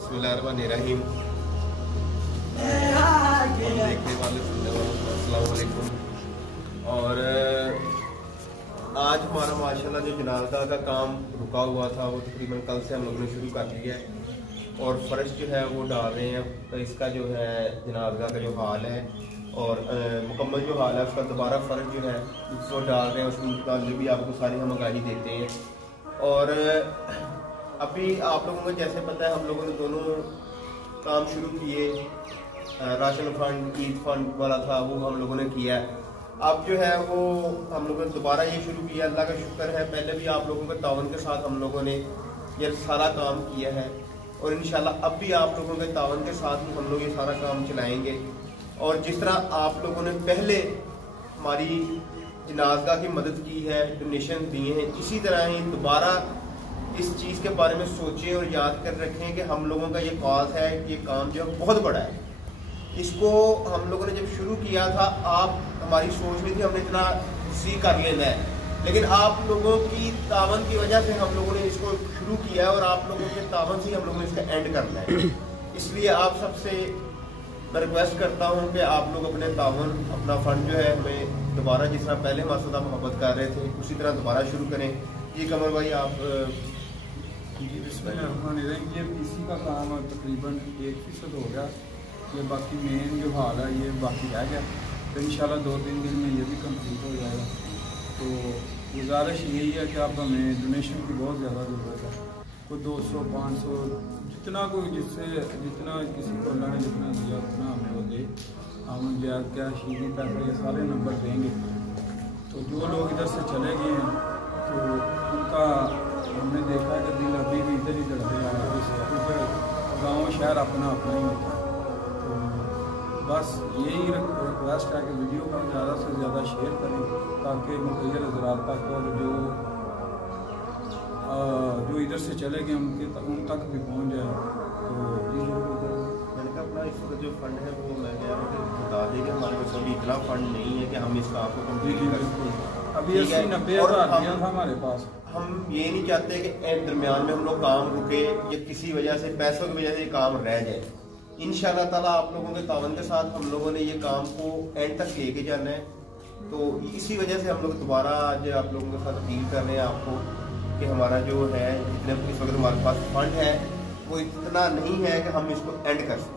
बिस्मिल्लाहिर्रहमानिर्रहीम। हम देखने वाले अस्सलाम वालेकुम। और आज हमारा माशाल्लाह जो जनाज़ा का काम रुका हुआ था वो तकरीबन कल से हम लोगों ने शुरू कर दिया है और फर्श जो है वो डाल रहे हैं। तो इसका जो है जनाज़ा का जो हाल है और मुकम्मल जो हाल है उसका दोबारा फर्श जो है वो डाल रहे हैं। उसमें भी आपको सारी हम आगाही देते हैं। और अभी आप लोगों को जैसे पता है हम लोगों ने दोनों काम शुरू किए। राशन फंड ईद फंड वाला था वो हम लोगों ने किया। अब जो है वो हम लोगों ने दोबारा ये शुरू किया। अल्लाह का शुक्र है, पहले भी आप लोगों के तावन के साथ हम लोगों ने ये सारा काम किया है और इंशाल्लाह अब भी आप लोगों के तावन के साथ ही हम लोग ये सारा काम चलाएंगे। और जिस तरह आप लोगों ने पहले हमारी जनाज़ा की मदद की है, डोनेशन दिए हैं, इसी तरह ही दोबारा इस चीज़ के बारे में सोचें और याद कर रखें कि हम लोगों का ये कॉज है, ये काम जो है बहुत बड़ा है। इसको हम लोगों ने जब शुरू किया था, आप हमारी सोच नहीं थी हमने इतना सी कर लेना है, लेकिन आप लोगों की तावन की वजह से हम लोगों ने इसको शुरू किया है और आप लोगों के तावन से ही हम लोगों ने इसका एंड करना है। इसलिए आप सबसे मैं रिक्वेस्ट करता हूँ कि आप लोग अपने तावन अपना फंड जो है हमें दोबारा जिस तरह पहले हमारे साथ मोहब्बत कर रहे थे उसी तरह दोबारा शुरू करें। ये कमर भाई आप जी बिस्मिल्लाहिर्रहमानिर्रहीम। ये पीसी का काम तकरीबन 1% हो गया। ये बाकी मेन जो हाल है ये बाकी रह गया, तो इंशाल्लाह 2-3 दिन में ये भी कंप्लीट हो जाएगा। तो गुजारिश यही है कि आप हमें डोनेशन की बहुत ज़्यादा ज़रूरत है। कोई 200-500 जितना कोई जितना किसी को अल्लाह ने जितना दिया उतना हमें वो दे। हम ज़्यादा क्या शीरी पैसा ये सारे नंबर देंगे। तो जो लोग इधर से चले गए हैं तो उनका हमने देखा है कि दिल अभी भी इधर ही दर्दे आ रहे हैं। क्योंकि गाँव शहर अपना अपना ही होता है। तो बस यही रिक्वेस्ट है कि वीडियो को ज़्यादा से ज़्यादा शेयर करें ताकि मुख्तलिफ हज़रात तक और जो इधर से चले गए उन तक भी पहुँच जाए। तो मैंने कहा अपना इस वक्त जो फंड है वो मैं बता दें कि हमारे पास अभी इतना फंड नहीं है कि हम इस काम को कम्प्लीट कर सकें। अभी 80-90 हज़ार दिया था हमारे पास। हम ये नहीं चाहते कि दरमियान में हम लोग काम रुके या किसी वजह से पैसों की वजह से ये काम रह जाए। इंशाल्लाह ताला आप लोगों के तावन के साथ हम लोगों ने ये काम को एंड तक लेके जाना है। तो इसी वजह से हम लोग दोबारा आज आप लोगों के साथ अपील कर रहे हैं आपको कि हमारा जो है जितने इस वक्त हमारे पास फंड है वो इतना नहीं है कि हम इसको एंड कर सकें।